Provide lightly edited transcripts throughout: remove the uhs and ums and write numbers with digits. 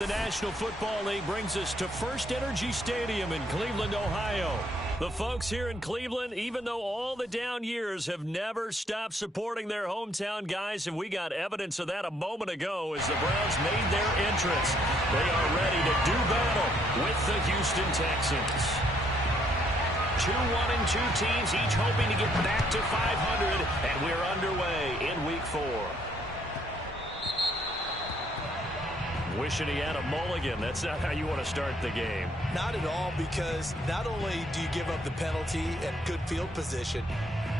The National Football League brings us to First Energy Stadium in Cleveland, Ohio. The folks here in Cleveland, even though all the down years, have never stopped supporting their hometown guys, and we got evidence of that a moment ago as the Browns made their entrance. They are ready to do battle with the Houston Texans. 2-1-2 teams, each hoping to get back to 500, and we're underway in Week 4. Wishing he had a mulligan. That's not how you want to start the game. Not at all, because not only do you give up the penalty and good field position,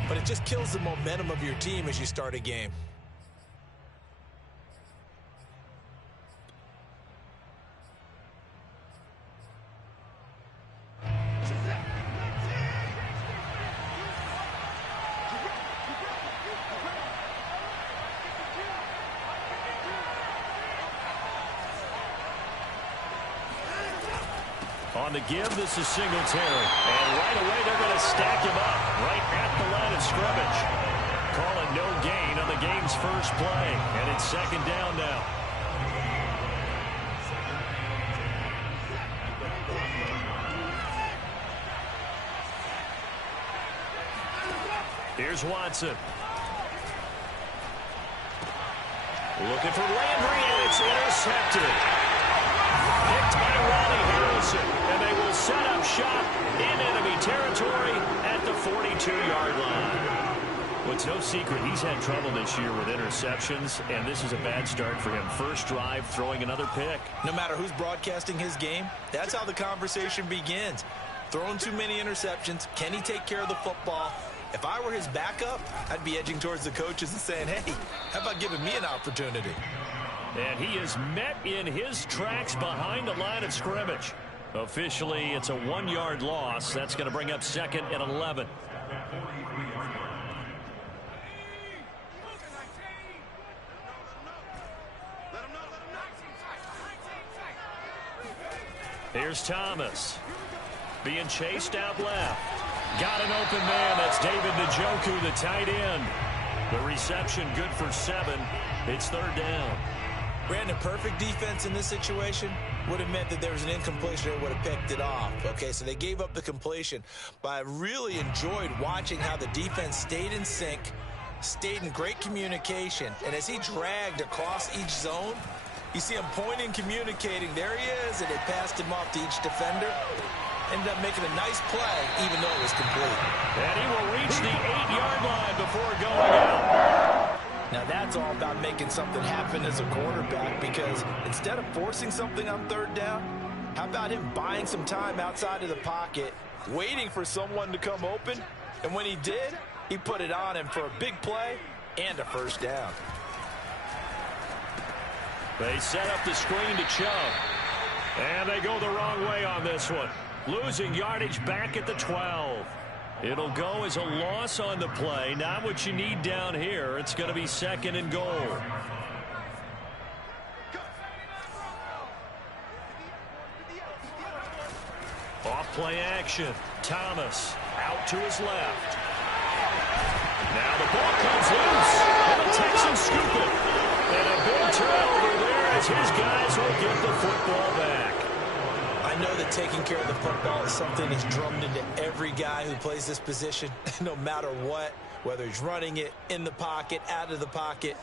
but it just kills the momentum of your team as you start a game. On the give, this is Singletary. And right away, they're going to stack him up right at the line of scrimmage. Call it no gain on the game's first play. And it's second down now. Here's Watson. Looking for Landry, and it's intercepted. Picked by Ronnie Harrison, and they will set up shop in enemy territory at the 42-yard line. Well, it's no secret he's had trouble this year with interceptions, and this is a bad start for him. First drive, throwing another pick. No matter who's broadcasting his game, that's how the conversation begins. Throwing too many interceptions, can he take care of the football? If I were his backup, I'd be edging towards the coaches and saying, hey, how about giving me an opportunity? And he is met in his tracks behind the line of scrimmage. Officially, it's a 1-yard loss. That's going to bring up second and 11. Here's Thomas. Being chased out left. Got an open man. That's David Njoku, the tight end. The reception good for 7. It's third down. Brandon, perfect defense in this situation would have meant that there was an incompletion and would have picked it off. Okay, so they gave up the completion. But I really enjoyed watching how the defense stayed in sync, stayed in great communication. And as he dragged across each zone, you see him pointing, communicating. There he is, and they passed him off to each defender. Ended up making a nice play, even though it was complete. And he will reach the 8-yard line before going out. Now that's all about making something happen as a quarterback, because instead of forcing something on third down, how about him buying some time outside of the pocket, waiting for someone to come open, and when he did, he put it on him for a big play and a first down. They set up the screen to Chubb, and they go the wrong way on this one. Losing yardage back at the 12. It'll go as a loss on the play. Not what you need down here. It's going to be second and goal. Off play action. Thomas out to his left. Now the ball comes loose. And the Texans scoop it. And a big turnover there as his guys will get the football back. I know that taking care of the football is something that's drummed into every guy who plays this position, no matter what, whether he's running it, in the pocket, out of the pocket.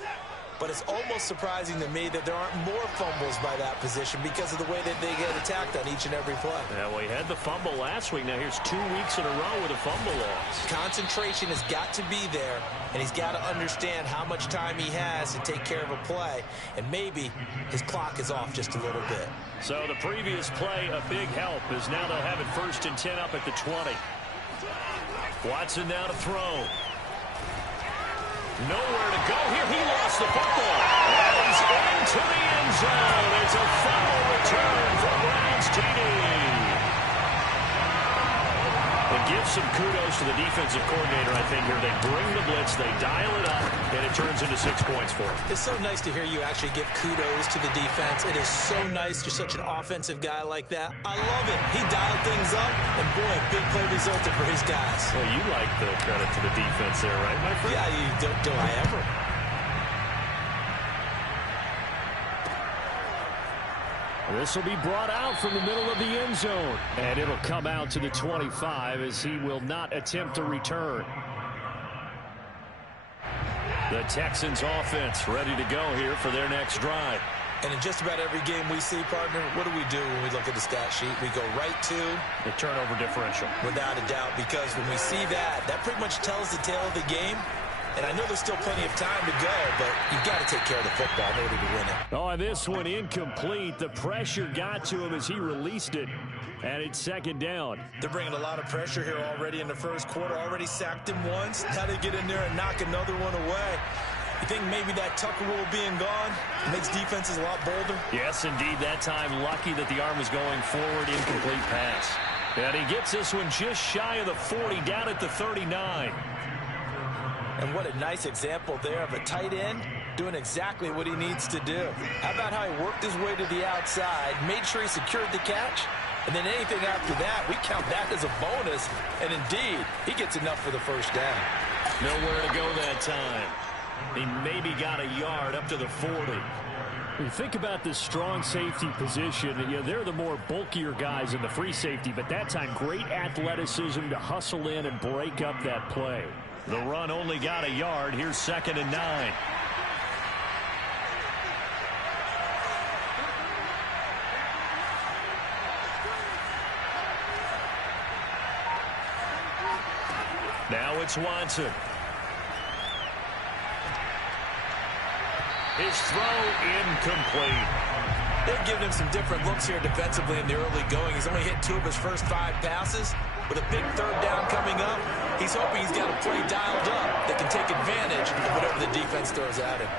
But it's almost surprising to me that there aren't more fumbles by that position because of the way that they get attacked on each and every play. Yeah, well, he had the fumble last week. Now here's 2 weeks in a row with a fumble loss. Concentration has got to be there, and he's got to understand how much time he has to take care of a play. And maybe his clock is off just a little bit. So the previous play, a big help, as now they'll have it 1st and 10 up at the 20. Watson now to throw. Nowhere to go here. He lost the football. And he's into the end zone. It's a fumble return for Browns TD. It gives some kudos to the defensive coordinator, I think, here. They bring the blitz, they dial it up, and it turns into 6 points for him. It's so nice to hear you actually give kudos to the defense. It is so nice. You're such an offensive guy like that. I love it. He dialed things up, and boy, a big play resulted for his guys. Well, you like the credit to the defense there, right, my friend? Yeah, do I ever? This will be brought out from the middle of the end zone. And it'll come out to the 25 as he will not attempt to return. The Texans offense ready to go here for their next drive. And in just about every game we see, partner, what do we do when we look at the stat sheet? We go right to the turnover differential. Without a doubt, because when we see that, that pretty much tells the tale of the game. And I know there's still plenty of time to go, but you've got to take care of the football in order to win it. Oh, this one incomplete. The pressure got to him as he released it. And it's second down. They're bringing a lot of pressure here already in the first quarter. Already sacked him once. Now they get in there and knock another one away. You think maybe that Tucker rule being gone makes defenses a lot bolder? Yes, indeed. That time, lucky that the arm was going forward. Incomplete pass. And he gets this one just shy of the 40, down at the 39. And what a nice example there of a tight end doing exactly what he needs to do. How about how he worked his way to the outside, made sure he secured the catch, and then anything after that, we count that as a bonus. And indeed, he gets enough for the first down. Nowhere to go that time. He maybe got a yard up to the 40. You think about this strong safety position. You know, they're the more bulkier guys in the free safety, but that time, great athleticism to hustle in and break up that play. The run only got a yard. Here's 2nd and 9. Now it's Watson. His throw incomplete. They've given him some different looks here defensively in the early going. He's only hit 2 of his first 5 passes. With a big third down coming up, he's hoping he's got a play dialed up that can take advantage of whatever the defense throws at him.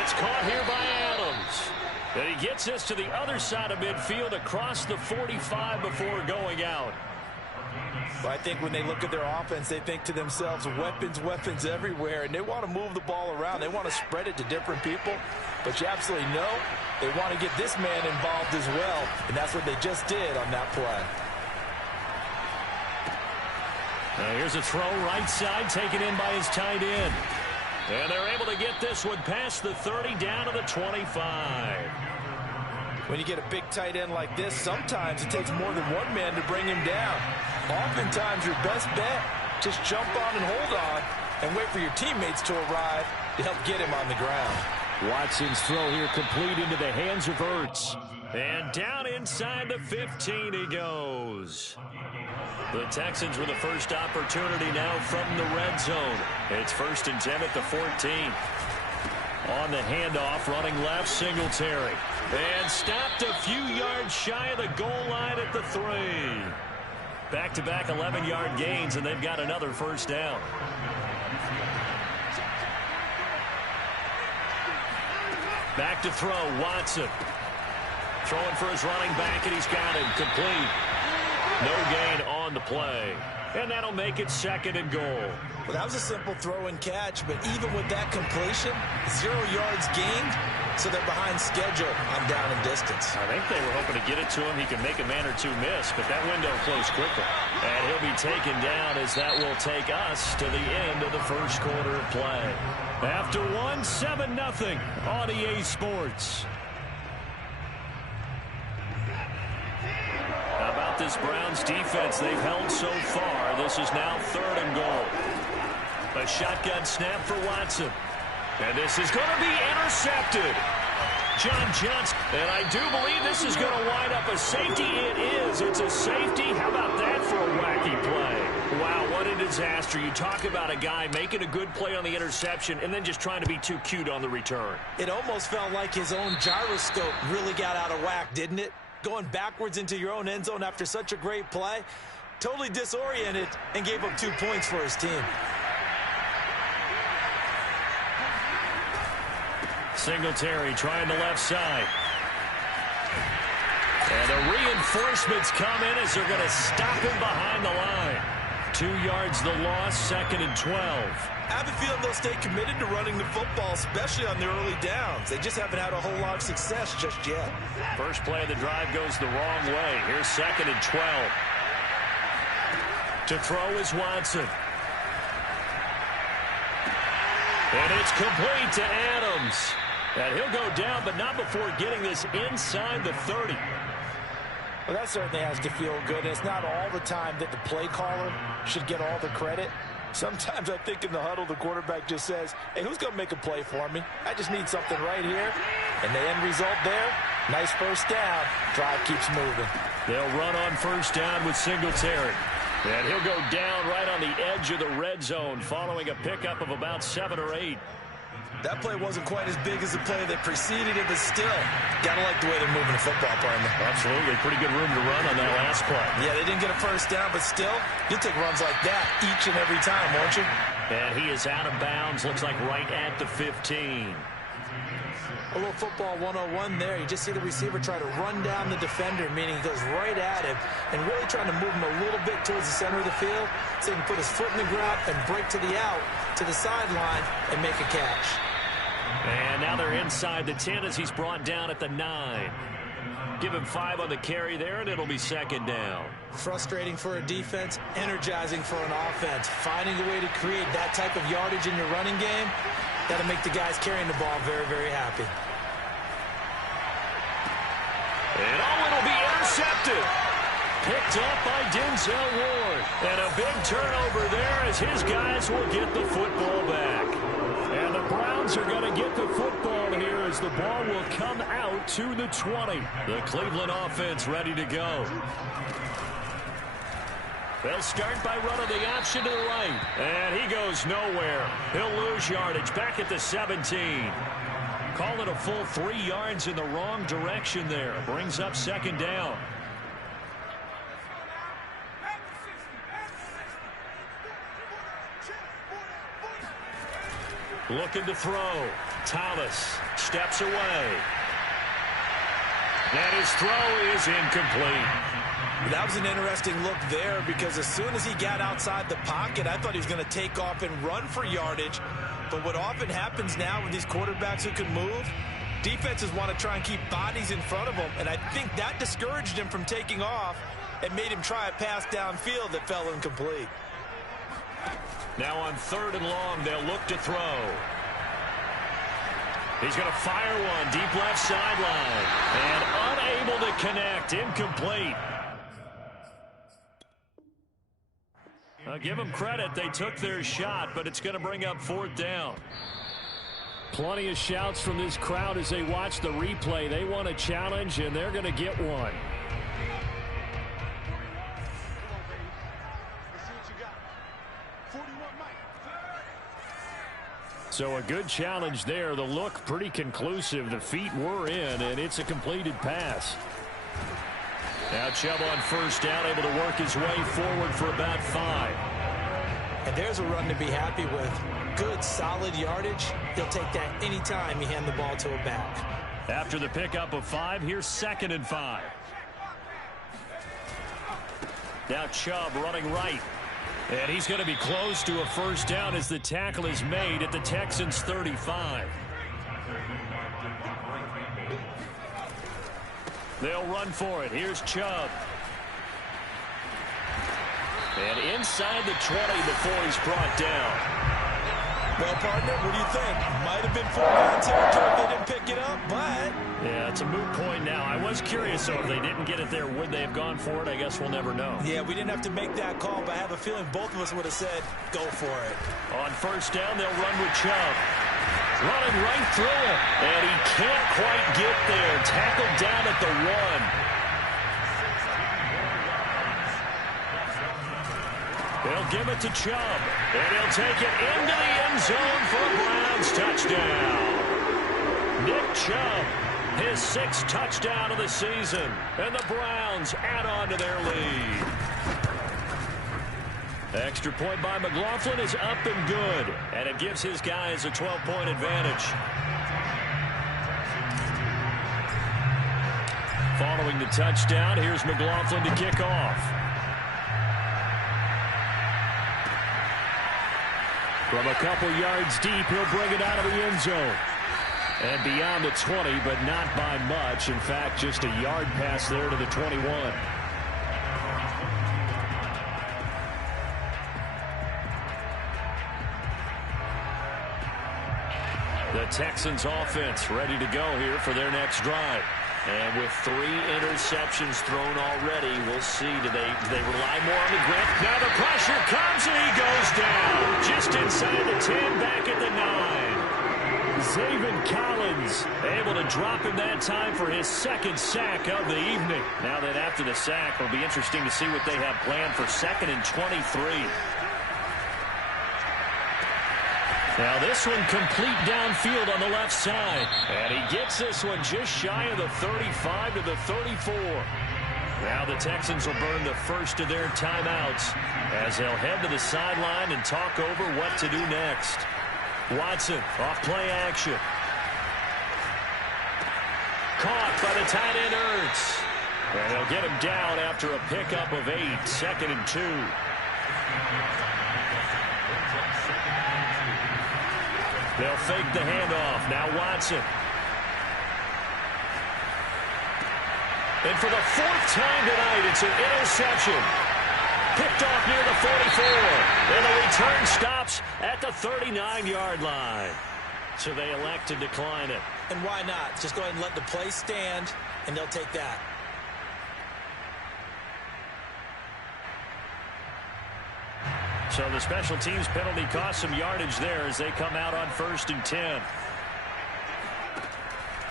It's caught here by Adams. And he gets this to the other side of midfield across the 45 before going out. Well, I think when they look at their offense, they think to themselves, weapons, weapons everywhere, and they want to move the ball around. They want to spread it to different people, but you absolutely know they want to get this man involved as well, and that's what they just did on that play. Now here's a throw right side, taken in by his tight end. And they're able to get this one past the 30 down to the 25. When you get a big tight end like this, sometimes it takes more than one man to bring him down. Oftentimes, your best bet, just jump on and hold on and wait for your teammates to arrive to help get him on the ground. Watson's throw here complete into the hands of Ertz. And down inside the 15 he goes. The Texans with the first opportunity now from the red zone. It's 1st and 10 at the 14. On the handoff, running left, Singletary. And stopped a few yards shy of the goal line at the 3. Back-to-back 11-yard gains, and they've got another first down. Back to throw, Watson. Throwing for his running back, and he's got him complete. No gain on the play. And that'll make it 2nd and goal. Well, that was a simple throw and catch, but even with that completion, 0 yards gained, so they're behind schedule on down and distance. I think they were hoping to get it to him. He could make a man or two miss, but that window closed quickly. And he'll be taken down as that will take us to the end of the first quarter of play. After 7-0 on EA Sports. How about this Browns defense they've held so far? This is now 3rd and goal. A shotgun snap for Watson. And this is going to be intercepted. John Johnson. And I do believe this is going to wind up a safety. It is. It's a safety. How about that for a wacky play? Wow, what a disaster. You talk about a guy making a good play on the interception and then just trying to be too cute on the return. It almost felt like his own gyroscope really got out of whack, didn't it? Going backwards into your own end zone after such a great play. Totally disoriented and gave up 2 points for his team. Singletary trying the left side. And the reinforcements come in as they're going to stop him behind the line. 2 yards the loss, 2nd and 12. I have a feeling they'll stay committed to running the football, especially on the early downs. They just haven't had a whole lot of success just yet. First play of the drive goes the wrong way. Here's 2nd and 12. To throw is Watson. And it's complete to Adams. And he'll go down, but not before getting this inside the 30. Well, that certainly has to feel good. And it's not all the time that the play caller should get all the credit. Sometimes I think in the huddle, the quarterback just says, hey, who's going to make a play for me? I just need something right here. And the end result there, nice first down. Drive keeps moving. They'll run on first down with Singletary. And he'll go down right on the edge of the red zone following a pickup of about 7 or 8. That play wasn't quite as big as the play that preceded it, but still, gotta like the way they're moving the football, partner. Absolutely. Pretty good room to run on that last play. Yeah, they didn't get a first down, but still, you'll take runs like that each and every time, won't you? And he is out of bounds, looks like right at the 15. A little football 101 there. You just see the receiver try to run down the defender, meaning he goes right at him and really trying to move him a little bit towards the center of the field so he can put his foot in the ground and break to the out, to the sideline, and make a catch. And now they're inside the 10 as he's brought down at the 9. Give him 5 on the carry there, and it'll be second down. Frustrating for a defense, energizing for an offense. Finding a way to create that type of yardage in your running game, that'll make the guys carrying the ball very, very happy. And it'll be intercepted. Picked up by Denzel Ward. And a big turnover there as his guys will get the football back. And the Browns are going to get the football here as the ball will come out to the 20. The Cleveland offense ready to go. They'll start by running the option to the right. And he goes nowhere. He'll lose yardage back at the 17. Call it a full 3 yards in the wrong direction there. Brings up second down. Looking to throw. Thomas steps away. And his throw is incomplete. That was an interesting look there because as soon as he got outside the pocket, I thought he was going to take off and run for yardage. But what often happens now with these quarterbacks who can move, defenses want to try and keep bodies in front of them. And I think that discouraged him from taking off and made him try a pass downfield that fell incomplete. Now on 3rd and long, they'll look to throw. He's going to fire one deep left sideline. And unable to connect. Incomplete. I'll give them credit. They took their shot, but it's going to bring up 4th down. Plenty of shouts from this crowd as they watch the replay. They want a challenge, and they're going to get one. So a good challenge there. The look pretty conclusive. The feet were in, and it's a completed pass. Now Chubb on first down, able to work his way forward for about 5. And there's a run to be happy with. Good, solid yardage. He'll take that anytime you hand the ball to a back. After the pickup of 5, here's 2nd and 5. Now Chubb running right. And he's going to be close to a first down as the tackle is made at the Texans' 35. They'll run for it. Here's Chubb. And inside the 20 before he's brought down. Well, partner, what do you think? Might have been foregone territory if they didn't pick it up, but... Yeah, it's a moot point now. I was curious, so if they didn't get it there, would they have gone for it? I guess we'll never know. Yeah, we didn't have to make that call, but I have a feeling both of us would have said, go for it. On first down, they'll run with Chubb. Running right through it. And he can't quite get there. Tackled down at the 1. They'll give it to Chubb. And he'll take it into the end zone for a Browns touchdown. Nick Chubb, his 6th touchdown of the season. And the Browns add on to their lead. The extra point by McLaughlin is up and good. And it gives his guys a 12-point advantage. Following the touchdown, here's McLaughlin to kick off. From a couple yards deep, he'll bring it out of the end zone. And beyond the 20, but not by much. In fact, just a yard pass there to the 21. The Texans offense ready to go here for their next drive. And with 3 interceptions thrown already, we'll see. Do they rely more on the grip? Now the pressure comes, and he goes down. Just inside the 10, back at the 9. Zaven Collins able to drop him that time for his 2nd sack of the evening. Now that after the sack, it'll be interesting to see what they have planned for 2nd and 23. Now this one complete downfield on the left side. And he gets this one just shy of the 35 to the 34. Now the Texans will burn the first of their timeouts as they'll head to the sideline and talk over what to do next. Watson off play action. Caught by the tight end Ertz. And they'll get him down after a pickup of 8, 2nd and 2. They'll fake the handoff. Now Watson. And for the 4th time tonight, it's an interception. Picked off near the 44. And the return stops at the 39-yard line. So they elect to decline it. And why not? Just go ahead and let the play stand, and they'll take that. So the special teams penalty cost some yardage there as they come out on 1st and 10.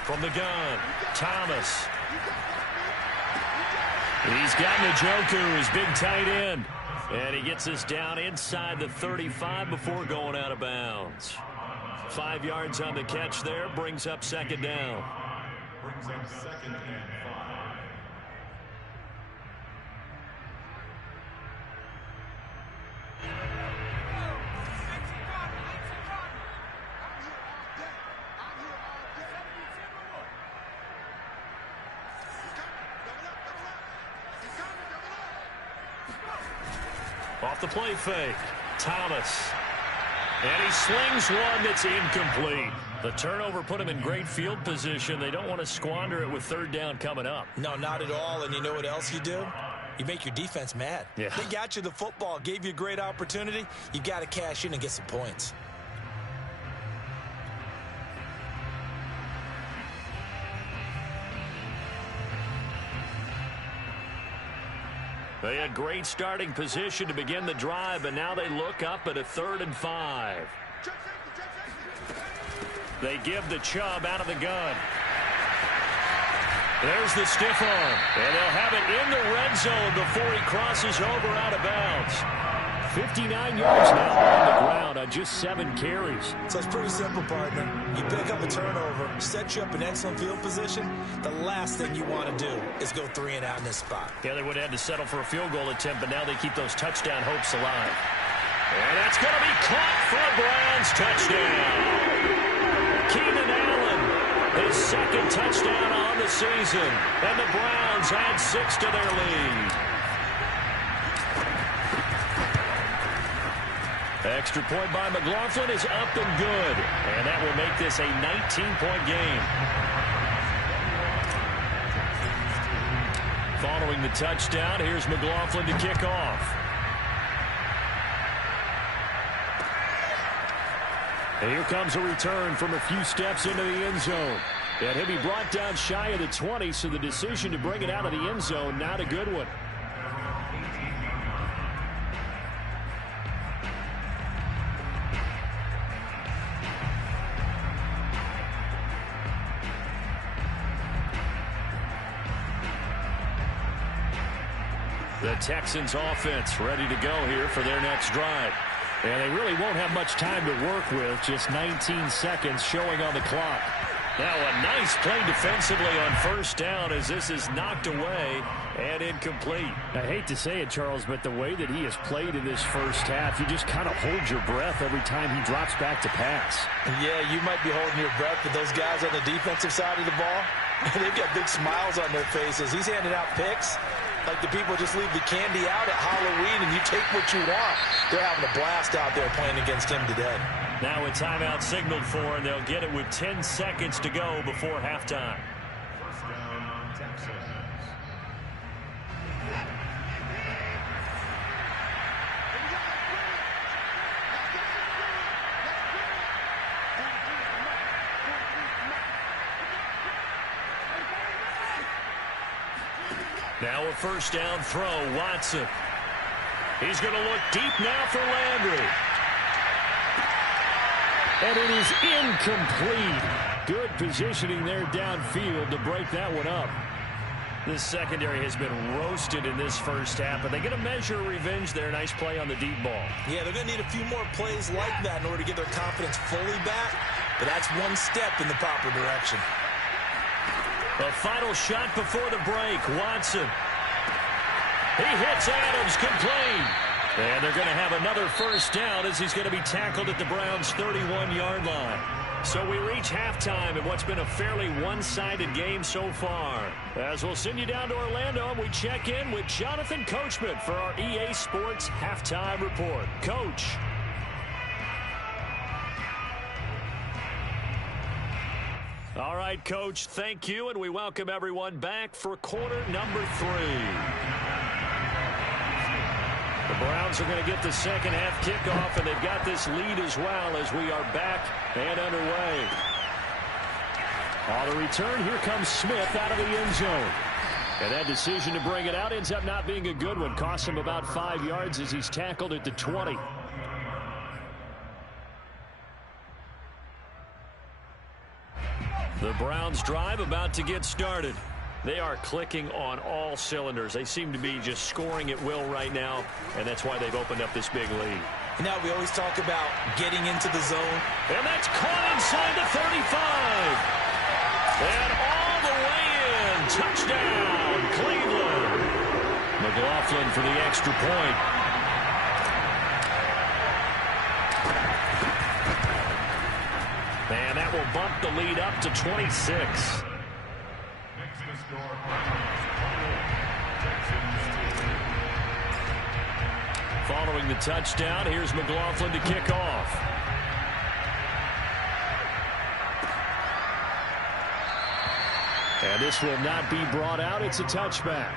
From the gun, Thomas. He's got Njoku, his big tight end. And he gets us down inside the 35 before going out of bounds. 5 yards on the catch there, brings up 2nd down. Brings up 2nd and 5. Off the play fake, Thomas. And he slings one that's incomplete. The turnover put him in great field position. They don't want to squander it with 3rd down coming up. No, not at all. And you know what else you do? You make your defense mad. Yeah. They got you the football, gave you a great opportunity. You got to cash in and get some points. They had great starting position to begin the drive, but now they look up at a 3rd and 5. They give the Chubb out of the gun. There's the stiff arm, and they'll have it in the red zone before he crosses over out of bounds. 59 yards now on the ground on just 7 carries. So it's pretty simple, partner. You pick up a turnover, set you up in excellent field position. The last thing you want to do is go 3 and out in this spot. Yeah, they would have had to settle for a field goal attempt, but now they keep those touchdown hopes alive. And that's going to be caught for a Browns touchdown. Keenan Allen, his 2nd touchdown on the season. And the Browns add 6 to their lead. Extra point by McLaughlin is up and good. And that will make this a 19-point game. Following the touchdown, here's McLaughlin to kick off. And here comes a return from a few steps into the end zone. And he'll be brought down shy of the 20, so the decision to bring it out of the end zone, not a good one. The Texans offense ready to go here for their next drive. And they really won't have much time to work with, just 19 seconds showing on the clock. Now a nice play defensively on 1st down as this is knocked away and incomplete. I hate to say it, Charles, but the way that he has played in this first half, you just kind of hold your breath every time he drops back to pass. Yeah, you might be holding your breath, but those guys on the defensive side of the ball, they've got big smiles on their faces. He's handing out picks like the people just leave the candy out at Halloween and you take what you want. They're having a blast out there playing against him today. Now a timeout signaled for, and they'll get it with 10 seconds to go before halftime. 1st down, Texans. Now a first down throw, Watson. He's going to look deep now for Landry. And it is incomplete. Good positioning there downfield to break that one up. This secondary has been roasted in this first half, but they get a measure of revenge there. Nice play on the deep ball. Yeah, they're going to need a few more plays like that in order to get their confidence fully back, but that's one step in the proper direction. The final shot before the break, Watson. He hits Adams, complete. And they're going to have another first down as he's going to be tackled at the Browns' 31-yard line. So we reach halftime in what's been a fairly one-sided game so far. As we'll send you down to Orlando, and we check in with Jonathan Coachman for our EA Sports Halftime Report. Coach. All right, Coach, thank you, and we welcome everyone back for quarter number 3. The Browns are going to get the second half kickoff, and they've got this lead as well as we are back and underway. On the return, here comes Smith out of the end zone. And that decision to bring it out ends up not being a good one. Costs him about 5 yards as he's tackled at the 20. The Browns drive about to get started. They are clicking on all cylinders. They seem to be just scoring at will right now, and that's why they've opened up this big lead. Now we always talk about getting into the zone. And that's caught inside the 35. And all the way in. Touchdown, Cleveland. McLaughlin for the extra point. And that will bump the lead up to 26. Following the touchdown, here's McLaughlin to kick off. And this will not be brought out. It's a touchback.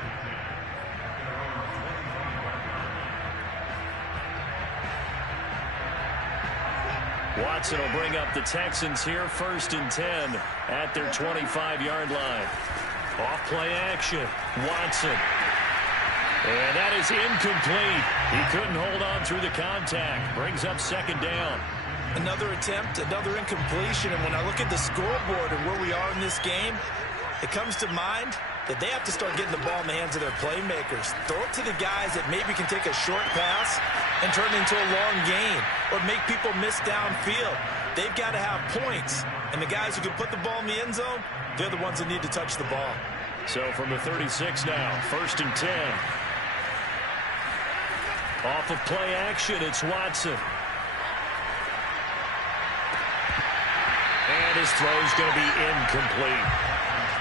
Watson will bring up the Texans here, 1st and 10 at their 25-yard line. Off play action, Watson. And that is incomplete. He couldn't hold on through the contact. Brings up 2nd down. Another attempt, another incompletion. And when I look at the scoreboard and where we are in this game, it comes to mind that they have to start getting the ball in the hands of their playmakers. Throw it to the guys that maybe can take a short pass and turn it into a long gain or make people miss downfield. They've got to have points. And the guys who can put the ball in the end zone, they're the ones that need to touch the ball. So from the 36 now, 1st and 10. Off of play action, it's Watson. And his throw's going to be incomplete.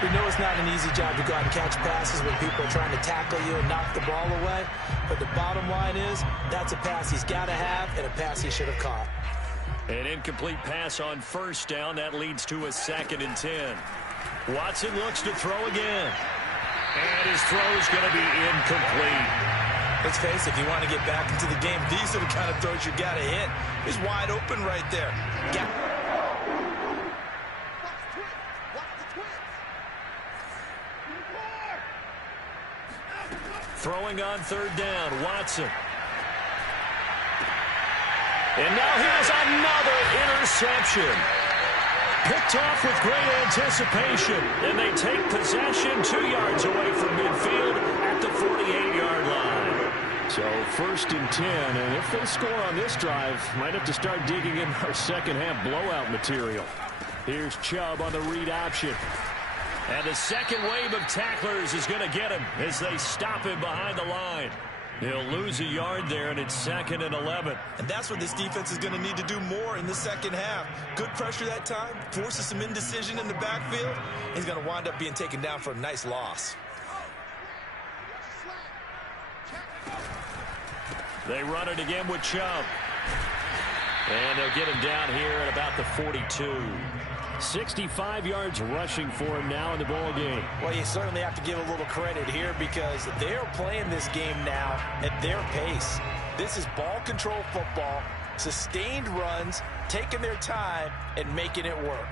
We know it's not an easy job to go out and catch passes when people are trying to tackle you and knock the ball away. But the bottom line is, that's a pass he's got to have and a pass he should have caught. An incomplete pass on 1st down. That leads to a 2nd and 10. Watson looks to throw again. And his throw is going to be incomplete. Let's face it, if you want to get back into the game, these are the kind of throws you got to hit. He's wide open right there. Throwing on 3rd down, Watson. And now here's another interception. Picked off with great anticipation. And they take possession 2 yards away from midfield at the 48-yard line. So 1st and 10, and if they score on this drive, might have to start digging in our second half blowout material. Here's Chubb on the read option. And the second wave of tacklers is going to get him as they stop him behind the line. He'll lose a yard there, and it's 2nd and 11. And that's what this defense is going to need to do more in the second half. Good pressure that time, forces some indecision in the backfield. He's going to wind up being taken down for a nice loss. They run it again with Chubb. And they'll get him down here at about the 42. 65 yards rushing for him now in the ball game. Well, you certainly have to give a little credit here because they're playing this game now at their pace. This is ball control football, sustained runs, taking their time, and making it work.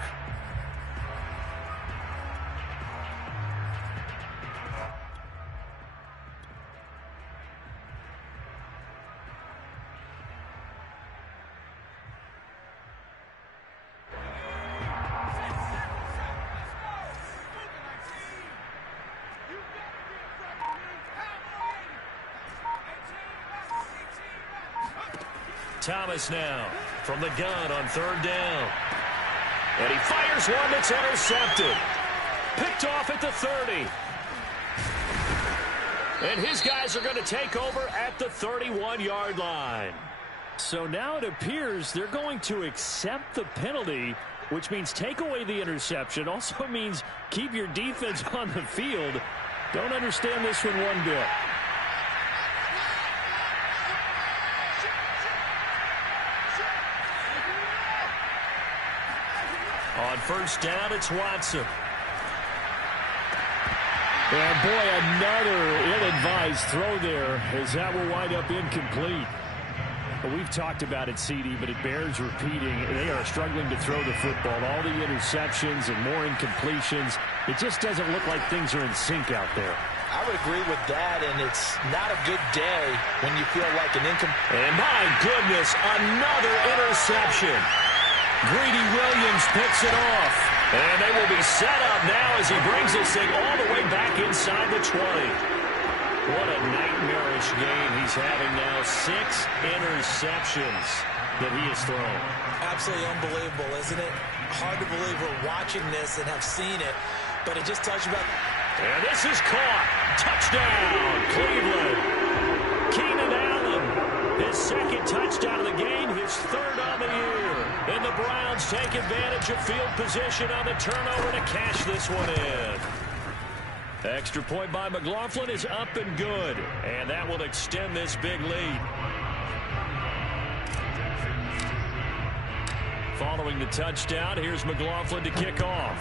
Thomas now from the gun on 3rd down. And he fires one that's intercepted. Picked off at the 30. And his guys are going to take over at the 31-yard line. So now it appears they're going to accept the penalty, which means take away the interception. Also means keep your defense on the field. Don't understand this one one bit. On 1st down, it's Watson. And boy, another ill-advised throw there, as that will wind up incomplete. Well, we've talked about it, CD, but it bears repeating. They are struggling to throw the football. All the interceptions and more incompletions. It just doesn't look like things are in sync out there. I would agree with that, and it's not a good day when you feel like an And my goodness, another interception. Greedy Williams picks it off. And they will be set up now as he brings this thing all the way back inside the 20. What a nightmarish game he's having now. 6 interceptions that he has thrown. Absolutely unbelievable, isn't it? Hard to believe we're watching this and have seen it, but it just tells you about... And this is caught. Touchdown, Cleveland. Keenan Allen, his 2nd touchdown of the game, his 3rd on the year. And the Browns take advantage of field position on the turnover to cash this one in. Extra point by McLaughlin is up and good. And that will extend this big lead. Following the touchdown, here's McLaughlin to kick off.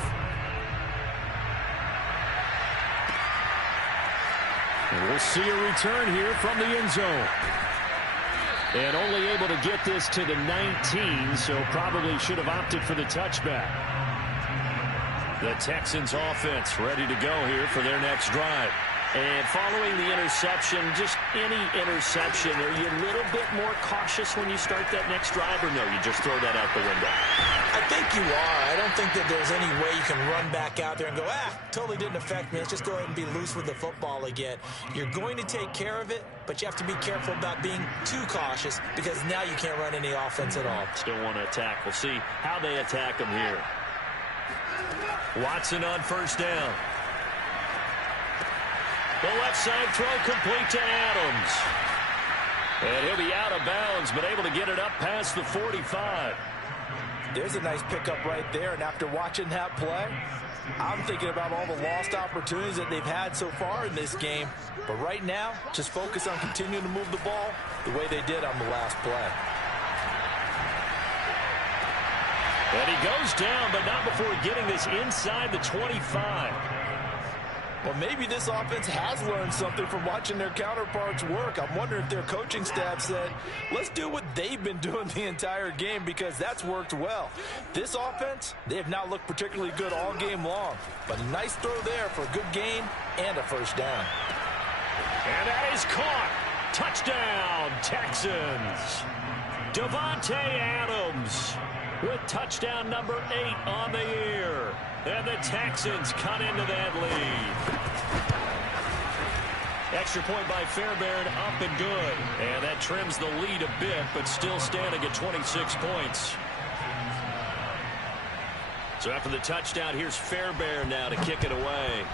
And we'll see a return here from the end zone. And only able to get this to the 19, so probably should have opted for the touchback. The Texans offense ready to go here for their next drive. And following the interception, just any interception, are you a little bit more cautious when you start that next drive, or no, you just throw that out the window? I think you are. I don't think that there's any way you can run back out there and go, totally didn't affect me. Let's just go ahead and be loose with the football again. You're going to take care of it, but you have to be careful about being too cautious because now you can't run any offense at all. Still want to attack. We'll see how they attack them here. Watson on 1st down. The left side throw complete to Adams. And he'll be out of bounds, but able to get it up past the 45. There's a nice pickup right there, and after watching that play, I'm thinking about all the lost opportunities that they've had so far in this game. But right now, just focus on continuing to move the ball the way they did on the last play. And he goes down, but not before getting this inside the 25. Well, maybe this offense has learned something from watching their counterparts work. I'm wondering if their coaching staff said, let's do what they've been doing the entire game because that's worked well. This offense, they have not looked particularly good all game long. But a nice throw there for a good gain and a 1st down. And that is caught. Touchdown, Texans. Davante Adams with touchdown number 8 on the year. And the Texans cut into that lead. Extra point by Fairbairn, up and good. And that trims the lead a bit, but still standing at 26 points. So after the touchdown, here's Fairbairn now to kick it away.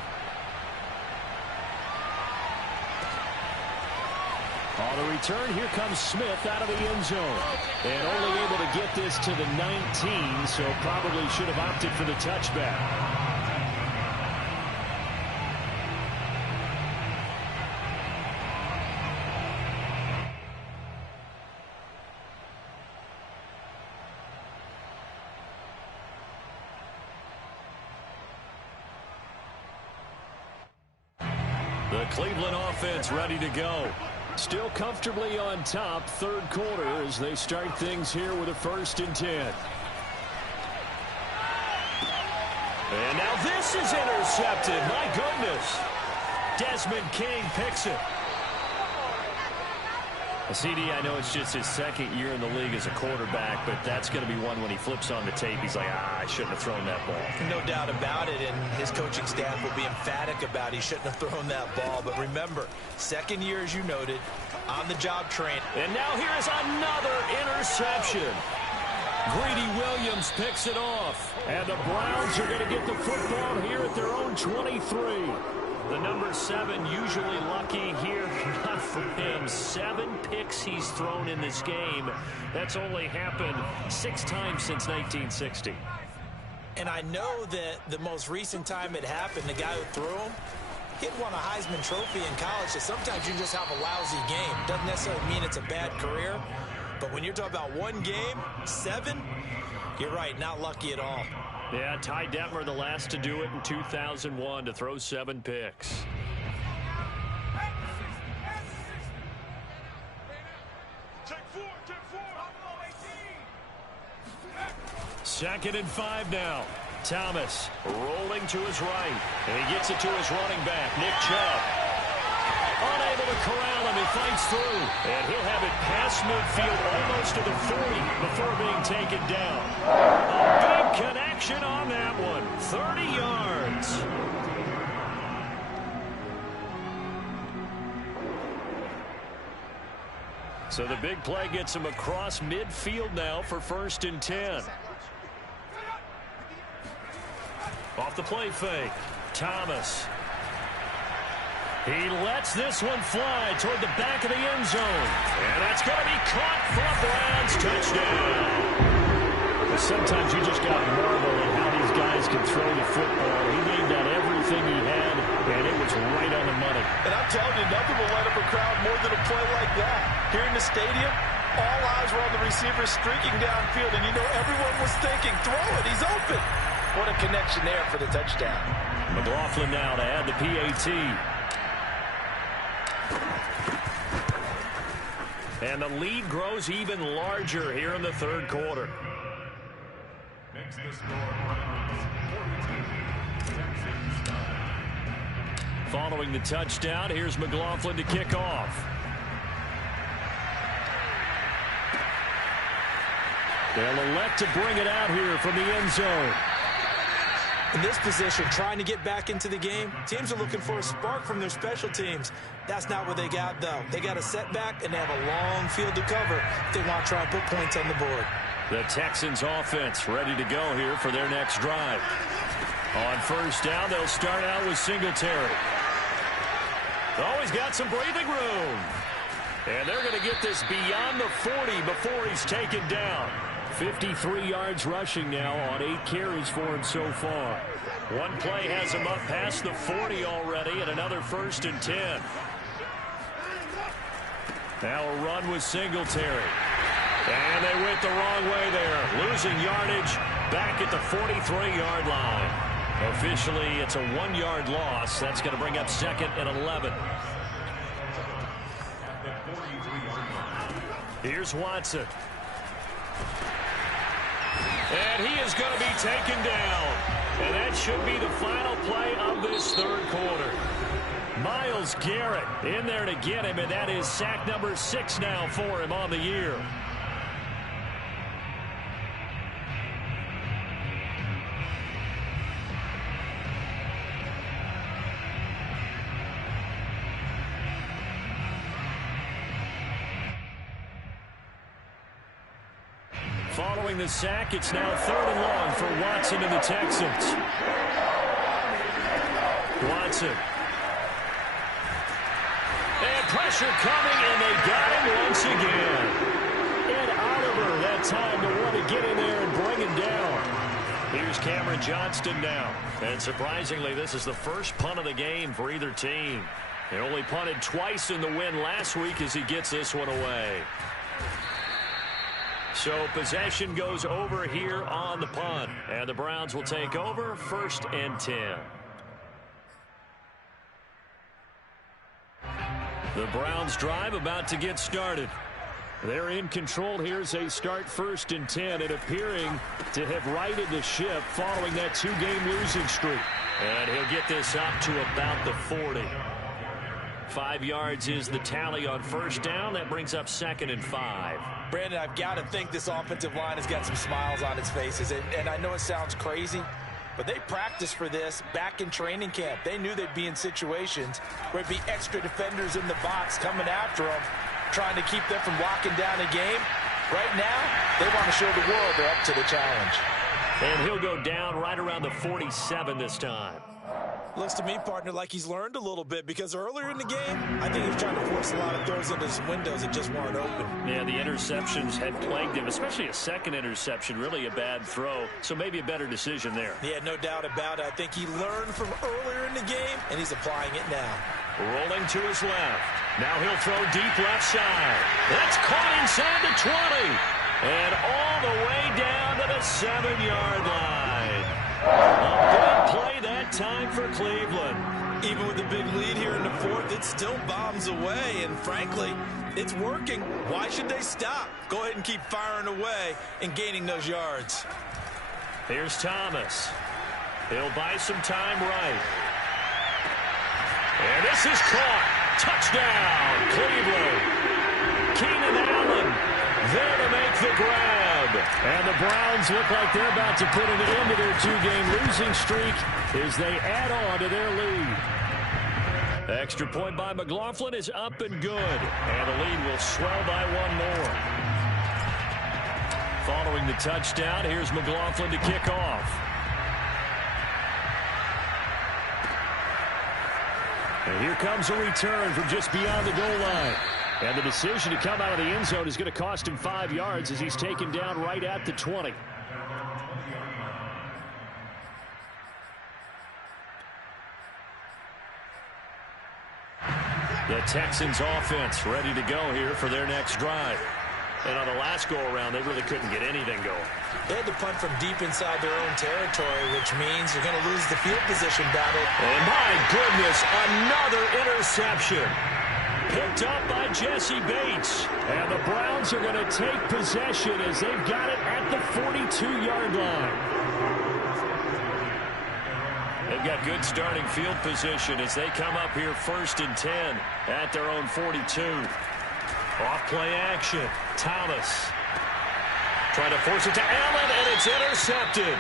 On the return, here comes Smith out of the end zone. And only able to get this to the 19, so probably should have opted for the touchback. The Cleveland offense ready to go. Still comfortably on top, 3rd quarter as they start things here with a 1st and 10. And now this is intercepted. My goodness. Desmond King picks it. CD, I know it's just his second year in the league as a quarterback, but that's going to be one when he flips on the tape. He's like, I shouldn't have thrown that ball. No doubt about it, and his coaching staff will be emphatic about he shouldn't have thrown that ball. But remember, second year, as you noted, on-the-job train. And now here is another interception. Greedy Williams picks it off. And the Browns are going to get the football here at their own 23. The number 7 usually lucky here. Not for him. 7 picks he's thrown in this game. That's only happened 6 times since 1960. And I know that the most recent time it happened, the guy who threw him, he'd won a Heisman Trophy in college, so sometimes you just have a lousy game. Doesn't necessarily mean it's a bad career. But when you're talking about one game, 7, you're right, not lucky at all. Yeah, Ty Detmer, the last to do it in 2001, to throw 7 picks. Second and 5 now. Thomas rolling to his right. And he gets it to his running back, Nick Chubb. Unable to corral him, he fights through. And he'll have it past midfield almost to the 40 before being taken down. A big connection on that one. 30 yards. So the big play gets him across midfield now for 1st and 10. Off the play fake. Thomas. He lets this one fly toward the back of the end zone. And that's going to be caught for a Browns touchdown. But sometimes you just got to marvel at how these guys can throw the football. He laid down everything he had, and it was right on the money. And I'm telling you, nothing will light up a crowd more than a play like that. Here in the stadium, all eyes were on the receiver streaking downfield, and you know everyone was thinking, throw it, he's open. What a connection there for the touchdown. McLaughlin now to add the PAT. And the lead grows even larger here in the 3rd quarter. Makes the score Browns 42, Texans 9. Following the touchdown, here's McLaughlin to kick off. They'll elect to bring it out here from the end zone. In this position, trying to get back into the game, teams are looking for a spark from their special teams. That's not what they got, though. They got a setback, and they have a long field to cover if they want to try and put points on the board. The Texans offense ready to go here for their next drive. On 1st down, they'll start out with Singletary. Always got some breathing room. And they're going to get this beyond the 40 before he's taken down. 53 yards rushing now on 8 carries for him so far. One play has him up past the 40 already, and another 1st and 10. Now a run with Singletary. And they went the wrong way there. Losing yardage back at the 43-yard line. Officially, it's a 1-yard loss. That's going to bring up 2nd and 11. Here's Watson. And he is going to be taken down. And that should be the final play of this 3rd quarter. Myles Garrett in there to get him, and that is sack number 6 now for him on the year. Following the sack, it's now 3rd and long for Watson and the Texans. Watson. And pressure coming, and they got him once again. And Oliver that time to want to get in there and bring him down. Here's Cameron Johnston now. And surprisingly, this is the first punt of the game for either team. They only punted twice in the win last week as he gets this one away. So possession goes over here on the punt. And the Browns will take over 1st and 10. The Browns drive about to get started. They're in control here as they start 1st and 10 and appearing to have righted the ship following that 2-game losing streak. And he'll get this up to about the 40. 5 yards is the tally on first down. That brings up 2nd and 5. Brandon, I've got to think this offensive line has got some smiles on its faces. And I know it sounds crazy, but they practiced for this back in training camp. They knew they'd be in situations where it'd be extra defenders in the box coming after them, trying to keep them from locking down a game. Right now, they want to show the world they're up to the challenge. And he'll go down right around the 47 this time. Looks to me, partner, like he's learned a little bit, because earlier in the game, I think he was trying to force a lot of throws into some windows that just weren't open. Yeah, the interceptions had plagued him, especially a second interception, really a bad throw. So maybe a better decision there. Yeah, no doubt about it. I think he learned from earlier in the game, and he's applying it now. Rolling to his left. Now he'll throw deep left side. That's caught inside the 20. And all the way down to the 7-yard line. A good play that time for Cleveland. Even with the big lead here in the fourth, it still bombs away. And frankly, it's working. Why should they stop? Go ahead and keep firing away and gaining those yards. Here's Thomas. He'll buy some time right. And this is caught. Touchdown, Cleveland. Keenan Allen there to make the grab. And the Browns look like they're about to put an end to their 2-game losing streak as they add on to their lead. Extra point by McLaughlin is up and good. And the lead will swell by 1 more. Following the touchdown, here's McLaughlin to kick off. And here comes a return from just beyond the goal line. And the decision to come out of the end zone is going to cost him 5 yards as he's taken down right at the 20. The Texans offense ready to go here for their next drive. And on the last go-around, they really couldn't get anything going. They had to punt from deep inside their own territory, which means they're going to lose the field position battle. And my goodness, another interception. Picked up by Jesse Bates. And the Browns are going to take possession as they've got it at the 42-yard line. They've got good starting field position as they come up here 1st and 10 at their own 42. Off play action. Thomas trying to force it to Allen, and it's intercepted.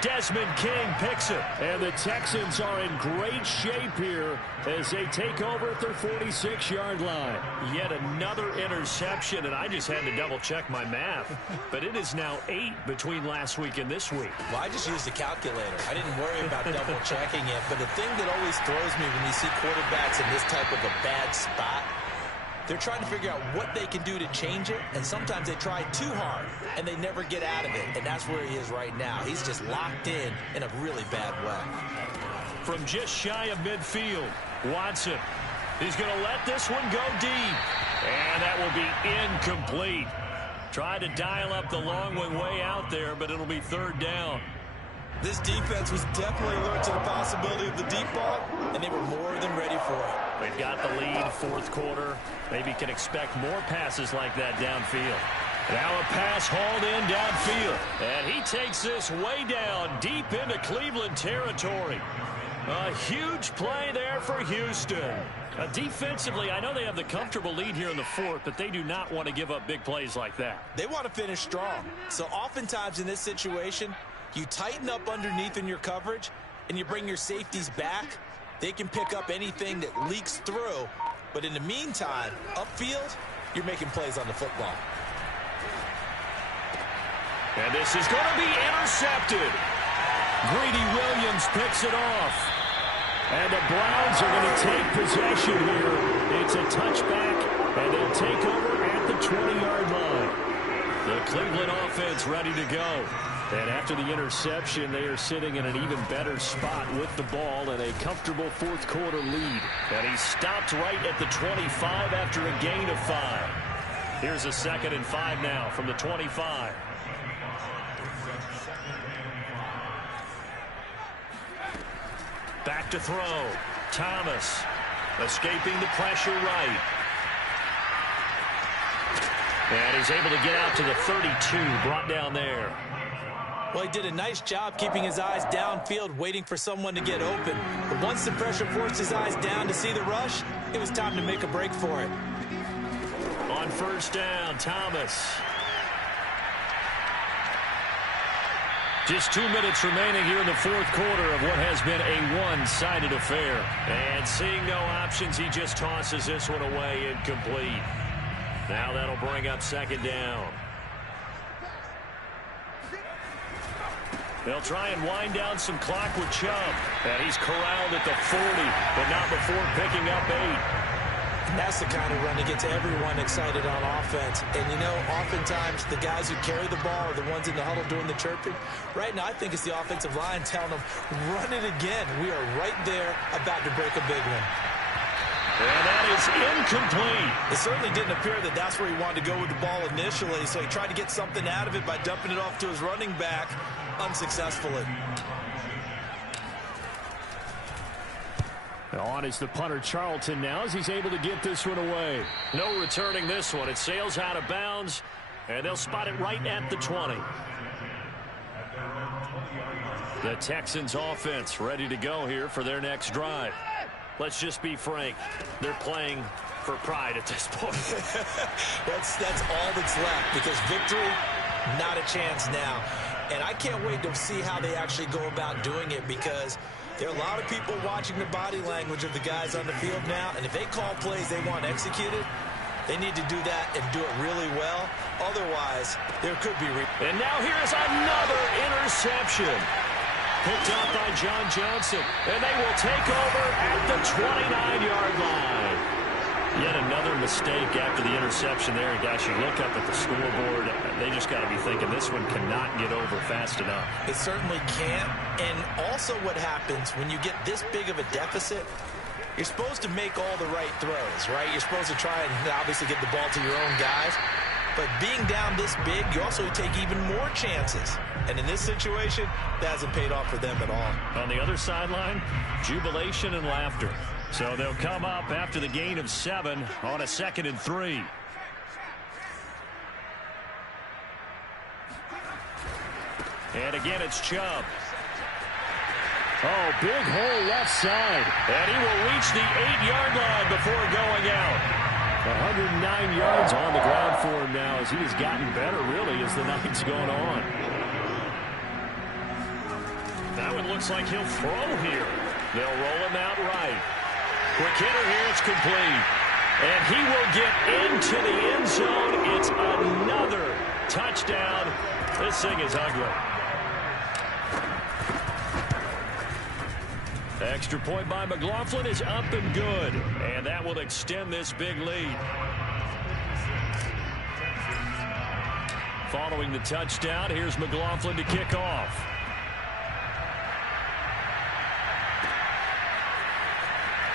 Desmond King picks it. And the Texans are in great shape here as they take over at their 46-yard line. Yet another interception, and I just had to double-check my math. But it is now 8 between last week and this week. Well, I just used a calculator. I didn't worry about double-checking it. But the thing that always throws me when you see quarterbacks in this type of a bad spot, they're trying to figure out what they can do to change it, and sometimes they try too hard, and they never get out of it, and that's where he is right now. He's just locked in a really bad way. From just shy of midfield, Watson. He's going to let this one go deep, and that will be incomplete. Tried to dial up the long one way out there, but it'll be 3rd down. This defense was definitely alert to the possibility of the deep ball, and they were more than ready for it. They've got the lead, 4th quarter. Maybe can expect more passes like that downfield. Now a pass hauled in downfield. And he takes this way down, deep into Cleveland territory. A huge play there for Houston. Defensively, I know they have the comfortable lead here in the 4th, but they do not want to give up big plays like that. They want to finish strong. So oftentimes in this situation, you tighten up underneath in your coverage, and you bring your safeties back. They can pick up anything that leaks through. But in the meantime, upfield, you're making plays on the football. And this is going to be intercepted. Greedy Williams picks it off. And the Browns are going to take possession here. It's a touchback, and they'll take over at the 20-yard line. The Cleveland offense ready to go. And after the interception, they are sitting in an even better spot with the ball and a comfortable 4th quarter lead. And he stopped right at the 25 after a gain of 5. Here's a 2nd and 5 now from the 25. Back to throw. Thomas escaping the pressure right. And he's able to get out to the 32, brought down there. Well, he did a nice job keeping his eyes downfield, waiting for someone to get open. But once the pressure forced his eyes down to see the rush, it was time to make a break for it. On first down, Thomas. Just 2 minutes remaining here in the fourth quarter of what has been a one-sided affair. And seeing no options, he just tosses this one away incomplete. Now that'll bring up second down. They'll try and wind down some clock with Chubb. And he's corralled at the 40, but not before picking up 8. And that's the kind of run that gets everyone excited on offense. And, you know, oftentimes the guys who carry the ball are the ones in the huddle doing the chirping. Right now, I think it's the offensive line telling them, run it again. We are right there about to break a big one. And that is incomplete. It certainly didn't appear that that's where he wanted to go with the ball initially, so he tried to get something out of it by dumping it off to his running back unsuccessfully. On is the punter Charlton now as he's able to get this one away. No returning this one. It sails out of bounds, and they'll spot it right at the 20. The Texans offense ready to go here for their next drive. Let's just be frank. They're playing for pride at this point. That's all that's left, because victory, not a chance now. And I can't wait to see how they actually go about doing it, because there are a lot of people watching the body language of the guys on the field now, and if they call plays they want executed, they need to do that and do it really well. Otherwise, there could be... And now here's another interception. Picked up by John Johnson, and they will take over at the 29-yard line. Yet another mistake after the interception there. And guys, you look up at the scoreboard, they just got to be thinking this one cannot get over fast enough. It certainly can't. And also what happens when you get this big of a deficit, you're supposed to make all the right throws, right? You're supposed to try and obviously get the ball to your own guys. But being down this big, you also take even more chances. And in this situation, that hasn't paid off for them at all. On the other sideline, jubilation and laughter. So they'll come up after the gain of 7 on a 2nd and 3. And again, it's Chubb. Oh, big hole left side. And he will reach the 8-yard line before going out. 109 yards on the ground for him now as he has gotten better, really, as the night's gone on. That one looks like he'll throw here. They'll roll him out right. Quick hitter here, it's complete. And he will get into the end zone. It's another touchdown. This thing is ugly. Extra point by McLaughlin is up and good. And that will extend this big lead. Following the touchdown, here's McLaughlin to kick off.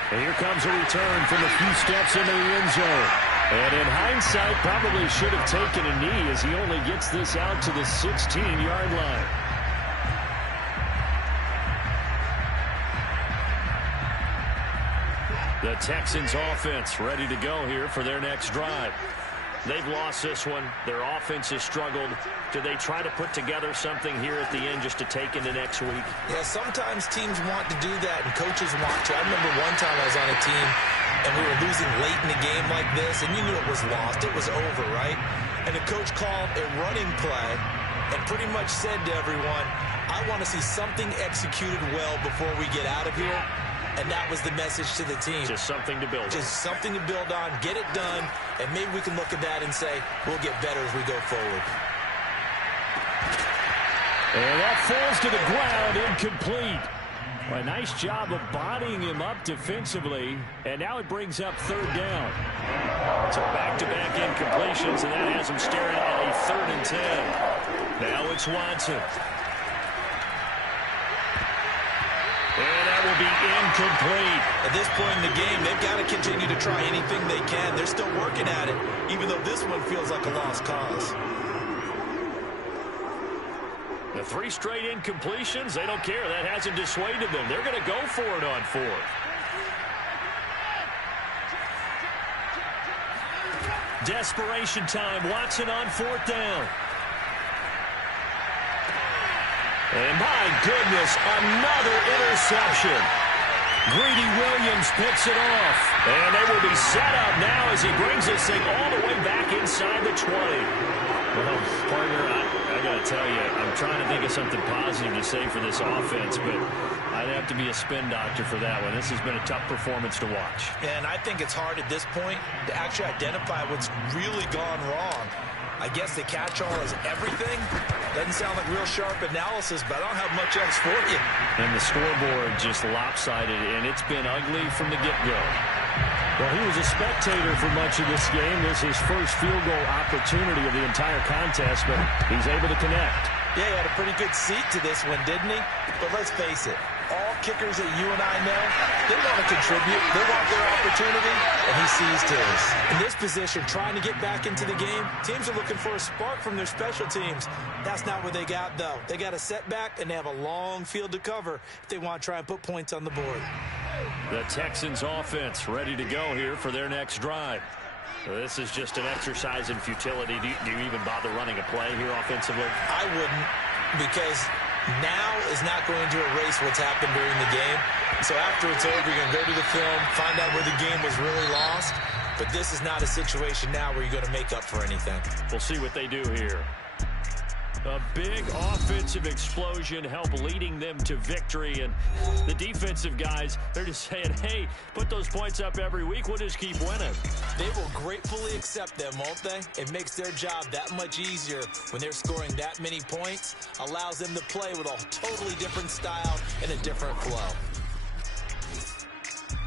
And here comes a return from a few steps into the end zone. And in hindsight, probably should have taken a knee as he only gets this out to the 16-yard line. The Texans offense ready to go here for their next drive. They've lost this one. Their offense has struggled. Do they try to put together something here at the end just to take into next week? Yeah, sometimes teams want to do that and coaches want to. I remember one time I was on a team and we were losing late in the game like this, and you knew it was lost. It was over, right? And the coach called a running play and pretty much said to everyone, I want to see something executed well before we get out of here. And that was the message to the team. Just something to build on. Just something to build on, get it done, and maybe we can look at that and say, we'll get better as we go forward. And that falls to the ground, incomplete. Well, a nice job of bodying him up defensively, and now it brings up 3rd down. So back-to-back incompletions, and that has him staring at a 3rd and 10. Now it's Watson. And that will be incomplete. At this point in the game, they've got to continue to try anything they can. They're still working at it, even though this one feels like a lost cause. The 3 straight incompletions, they don't care. That hasn't dissuaded them. They're going to go for it on 4th. Desperation time. Watson on 4th down. And my goodness, another interception. Greedy Williams picks it off. And they will be set up now as he brings this thing all the way back inside the 20. Well, partner, I got to tell you, I'm trying to think of something positive to say for this offense, but I'd have to be a spin doctor for that one. This has been a tough performance to watch. And I think it's hard at this point to actually identify what's really gone wrong. I guess the catch-all is everything. Doesn't sound like real sharp analysis, but I don't have much else for you. And the scoreboard just lopsided, and it's been ugly from the get-go. Well, he was a spectator for much of this game. This is his first field goal opportunity of the entire contest, but he's able to connect. Yeah, he had a pretty good seat to this one, didn't he? But let's face it, all kickers that you and I know, they want to contribute. They want their opportunity, and he seized his. In this position, trying to get back into the game, teams are looking for a spark from their special teams. That's not what they got, though. They got a setback, and they have a long field to cover if they want to try and put points on the board. The Texans offense ready to go here for their next drive. So this is just an exercise in futility. Do you even bother running a play here offensively? I wouldn't, because now is not going to erase what's happened during the game. So after it's over, you're going to go to the film, find out where the game was really lost. But this is not a situation now where you're going to make up for anything. We'll see what they do here. A big offensive explosion help leading them to victory. And the defensive guys, they're just saying, hey, put those points up every week. We'll just keep winning. They will gratefully accept them, won't they? It makes their job that much easier when they're scoring that many points. Allows them to play with a totally different style and a different flow.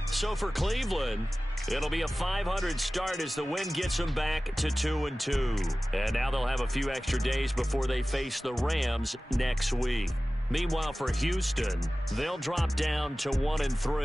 So for Cleveland, it'll be a 500 start as the win gets them back to 2-2. And now they'll have a few extra days before they face the Rams next week. Meanwhile, for Houston, they'll drop down to 1-3.